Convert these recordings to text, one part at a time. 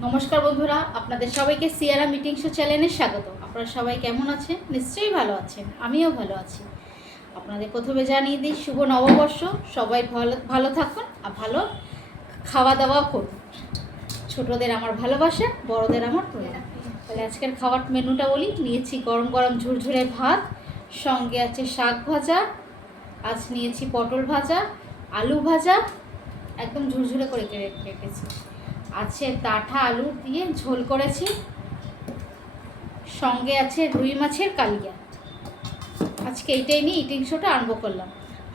নমস্কার বন্ধুরা, আপনাদের সবাইকে সিয়ারা মিটিং শো চ্যানেলে স্বাগত। আপনারা সবাই কেমন আছেন? নিশ্চয়ই ভালো আছেন, আমিও ভালো আছি। আপনাদের প্রথমে জানিয়ে দিই শুভ নববর্ষ। সবাই ভালো ভালো থাকুন আর ভালো খাওয়া দাওয়াও করুন। ছোটদের আমার ভালোবাসা, বড়দের আমার প্রণাম। তাহলে আজকের খাবার মেনুটা বলি। নিয়েছি গরম গরম ঝুরঝুরে ভাত, সঙ্গে আছে শাক ভাজা, আজ নিয়েছি পটল ভাজা, আলু ভাজা, একদম ঝুরঝুরে করে রেখেছি। আছে ডাঁটা আলু দিয়ে ঝোল করেছি, সঙ্গে আছে রুই মাছের কালিয়া। আজকে এইটাই নিয়ে ইটিং শোটা আরম্ভ করলাম।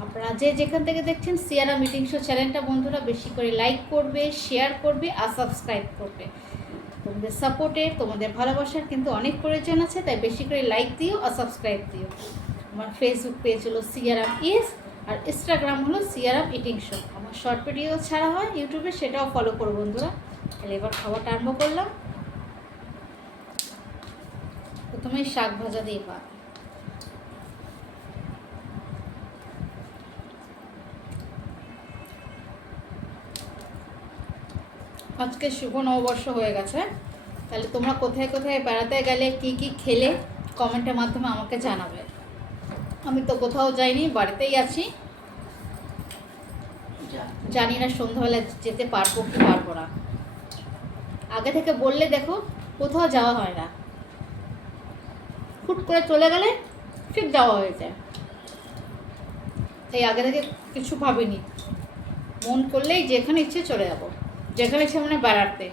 আপনারা যে যেখান থেকে দেখছেন সিয়ারা মিটিং শো চ্যানেলটা বন্ধুরা বেশি করে লাইক করবে, শেয়ার করবে আর সাবস্ক্রাইব করবে। তোমাদের সাপোর্টের, তোমাদের ভালোবাসার কিন্তু অনেক প্রয়োজন আছে, তাই বেশি করে লাইক দিও আর সাবস্ক্রাইব দিও। আমার ফেসবুক পেজ হলো সিয়ারাম ইস, আর ইনস্টাগ্রাম হলো সিয়ারাম ইটিং শো। আমার শর্ট ভিডিও ছাড়া হয় ইউটিউবে, সেটাও ফলো করো বন্ধুরা। তাহলে এবার খাবারটা আরম্ভ করলাম। প্রথমে শাক ভাজা দিয়ে ভাত। আজকে শুভ নববর্ষ হয়ে গেছে, তাহলে তোমরা কোথায় কোথায় বেড়াতে গেলে, কি কি খেলে, কমেন্টের মাধ্যমে আমাকে জানাবে। আমি তো কোথাও যাইনি, বাড়িতেই আছি। জানি না সন্ধ্যাবেলা যেতে পারবো কি পারবো না। আগে থেকে বললে দেখো কোথাও যাওয়া হয় না, হুট করে চলে গেলে ঠিক যাওয়া হয়ে যায়। তাই আগে থেকে কিছু ভাবিনি, মন করলেই যেখানে ইচ্ছে চলে যাবো, যেখানে ইচ্ছে মানে বেড়াতে।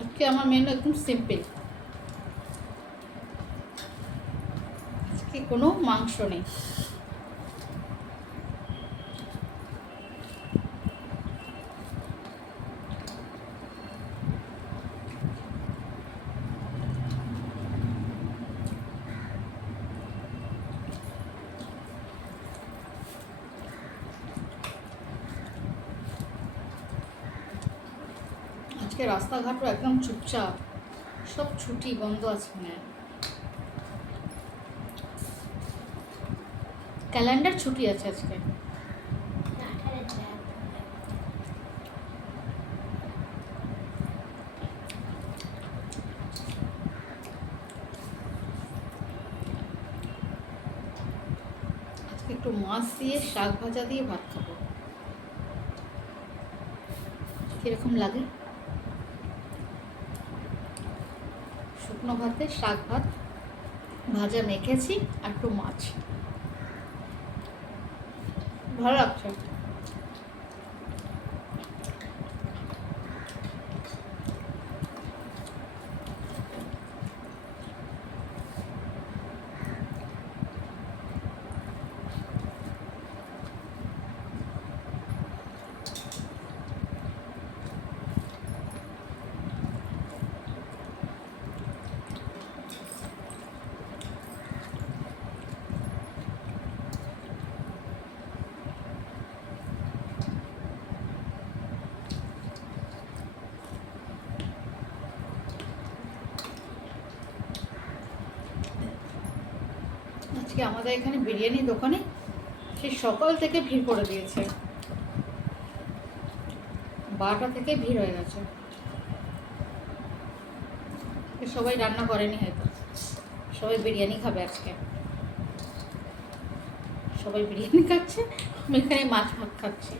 আজকে আমার মেনু একদম সিম্পল। আজকে কোনো মাংস নেই। আজকে রাস্তাঘাটও একদম চুপচাপ, সব ছুটি বন্ধ আছে। ক্যালেন্ডার ছুটি আছে আজকে। আজকে একটু মাছ দিয়ে শাক ভাজা দিয়ে ভাত খাবো। কিরকম লাগে? শুকনো ভাতে শাক ভাত ভাজা মেখেছি আর একটু মাছ, ভালো লাগছে। আজকে আমাদের এখানে বিরিয়ানি দোকানে সেই সকাল থেকে ভিড় করে দিয়েছে, 12টা থেকে ভিড় হয়ে গেছে। সবাই রান্না করেনি হয়তো, সবাই বিরিয়ানি খাবে আজকে। সবাই বিরিয়ানি খাচ্ছে, আমি এখানে মাছ ভাত খাচ্ছি।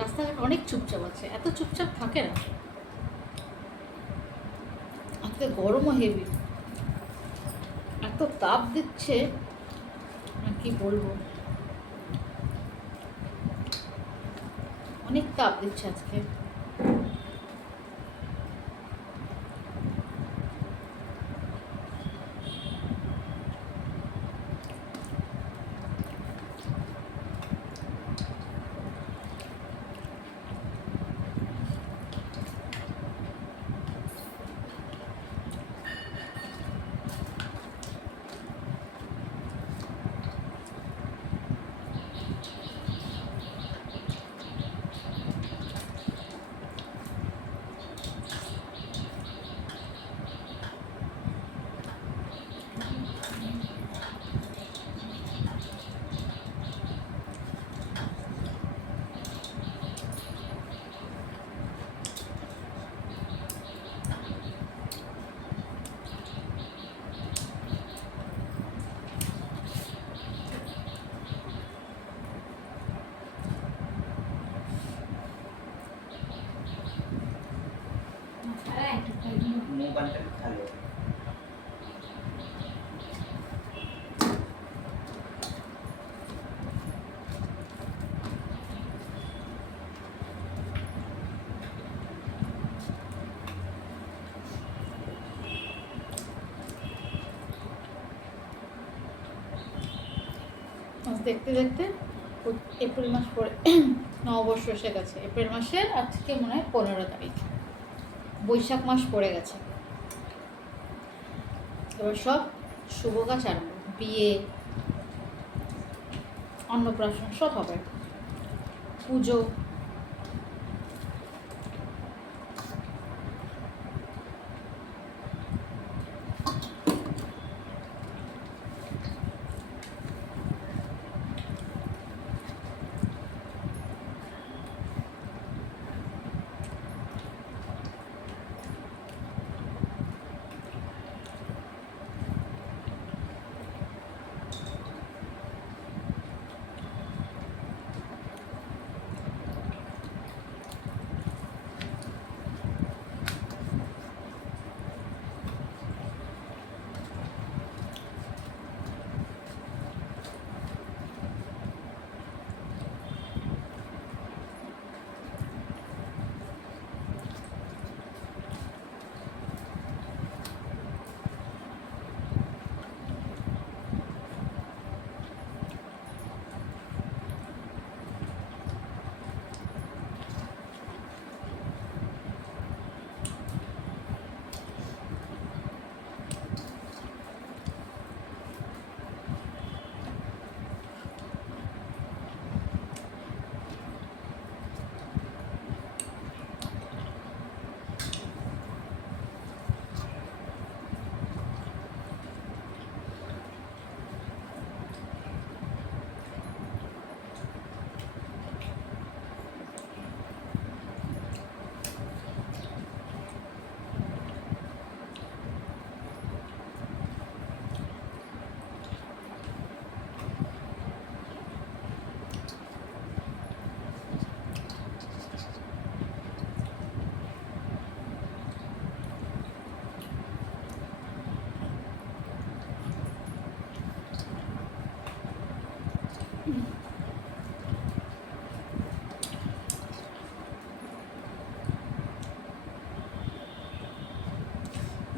রাস্তাঘাট অনেক চুপচাপ আছে, এত চুপচাপ থাকে না। আজকে গরমও হেভি, এত তাপ দিচ্ছে কি বলবো, অনেক তাপ দিচ্ছে আজকে। মোবাইলটা খালো। দেখতে দেখতে এপ্রিল মাস পরে নববর্ষ এসে গেছে। এপ্রিল মাসের আজকে মনে হয় 15 তারিখ, বৈশাখ মাস পড়ে গেছে। এবার সব শুভ কাজ আরম্ভ, বিয়ে, অন্নপ্রাশন সব হবে, পুজো।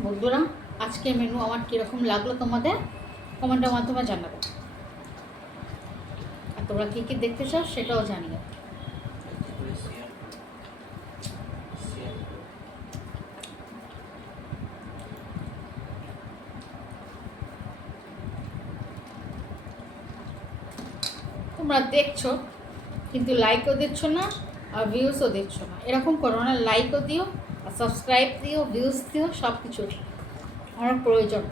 বন্ধুরা, আজকে মেনু আমার কীরকম লাগলো তোমাদের কমেন্টের মাধ্যমে জানাবে, আর তোমরা কী কী দেখতে চাও সেটাও জানিও। তোমরা দেখছো কিন্তু লাইকও দিচ্ছ না আর ভিউজও দিচ্ছ না, এরকম করো না। লাইকও দিও আর সাবস্ক্রাইব দিও, ভিউজ দিও, সব কিছু আমার প্রয়োজন।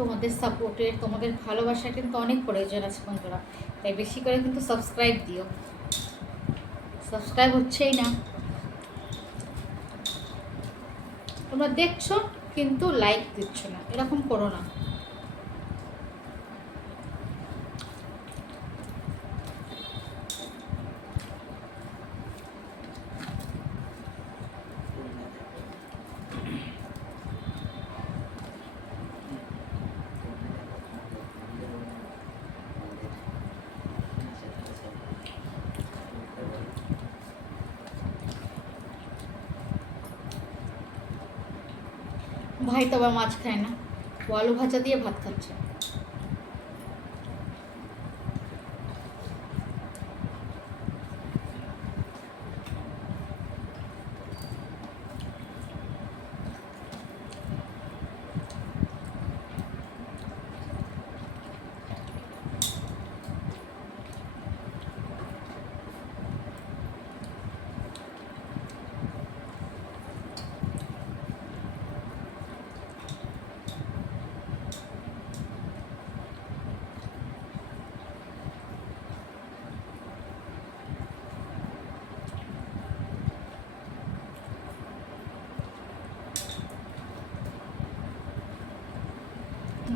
তোমাদের সাপোর্টের, তোমাদের ভালোবাসা কিন্তু অনেক প্রয়োজন আছে বন্ধুরা। তাই বেশি করে কিন্তু সাবস্ক্রাইব দিও। সাবস্ক্রাইব হচ্ছেই না, তোমরা দেখছো কিন্তু লাইক দিচ্ছ না, এরকম করো না। ভাই তো আবার মাছ খায় না, ও আলু ভাজা দিয়ে ভাত খাচ্ছে।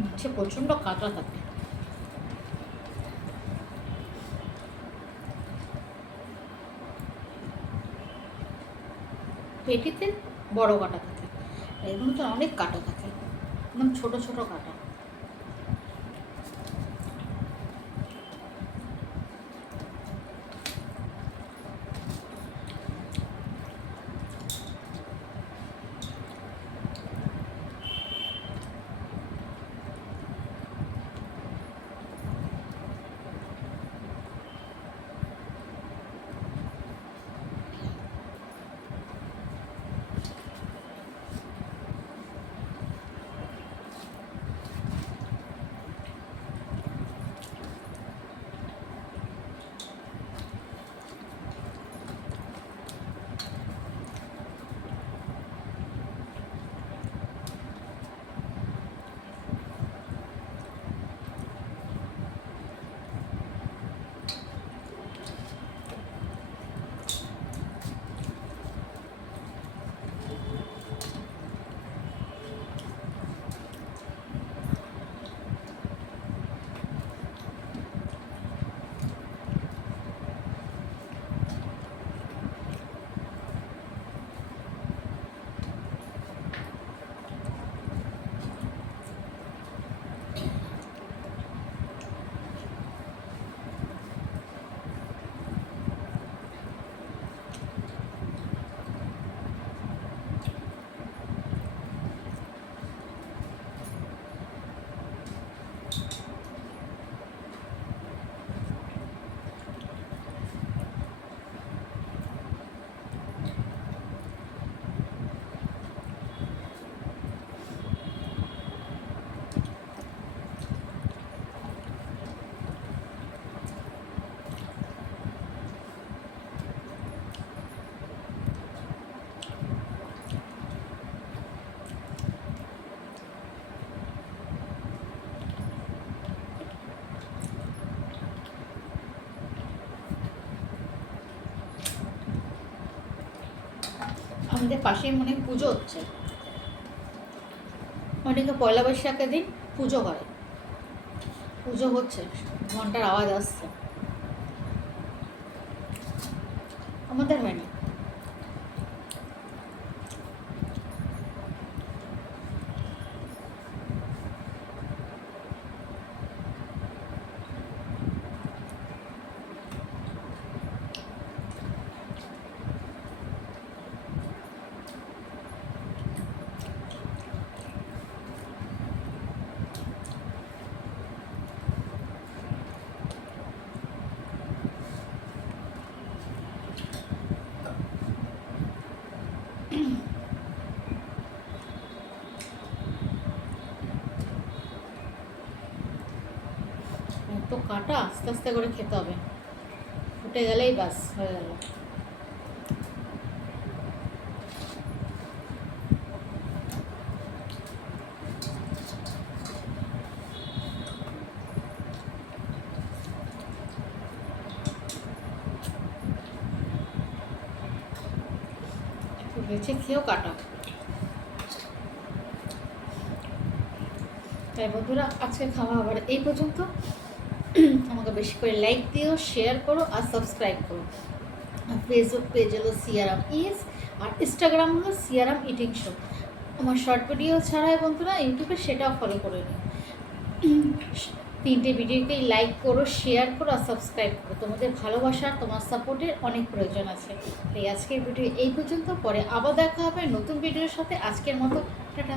মাছে প্রচণ্ড কাঁটা থাকে। পেটিতে বড় কাঁটা থাকে, এর মধ্যে অনেক কাঁটা থাকে, একদম ছোট ছোট কাঁটা। আমাদের পাশেই মনে হয় পুজো হচ্ছে, অনেকে পয়লা বৈশাখের দিন পুজো করে, পুজো হচ্ছে, ঘন্টার আওয়াজ আসছে, আমাদের হয় না। তো কাটা আস্তে আস্তে করে খেতে হবে, ফুটে গেলেই বাস হয়ে গেল। হয়েছে খেয়েও কাটা। তাই বন্ধুরা আজকে খাওয়া আবার এই পর্যন্ত। আমাকে বেশি করে লাইক দিও, শেয়ার করো আর সাবস্ক্রাইব করো। আর ফেসবুক পেজ হলো সিয়ারাম ইস, আর ইনস্টাগ্রাম হলো সিয়ারাম ইটিং শো। আমার শর্ট ভিডিও ছাড়াই বন্ধুরা ইউটিউবে সেটাও ফলো করে নিও। 3টে ভিডিওকেই লাইক করো, শেয়ার করো আর সাবস্ক্রাইব করো। তোমাদের ভালোবাসা, তোমার সাপোর্টের অনেক প্রয়োজন আছে। তাই আজকের ভিডিও এই পর্যন্ত, পরে আবার দেখা হবে নতুন ভিডিওর সাথে। আজকের মতো টাটা।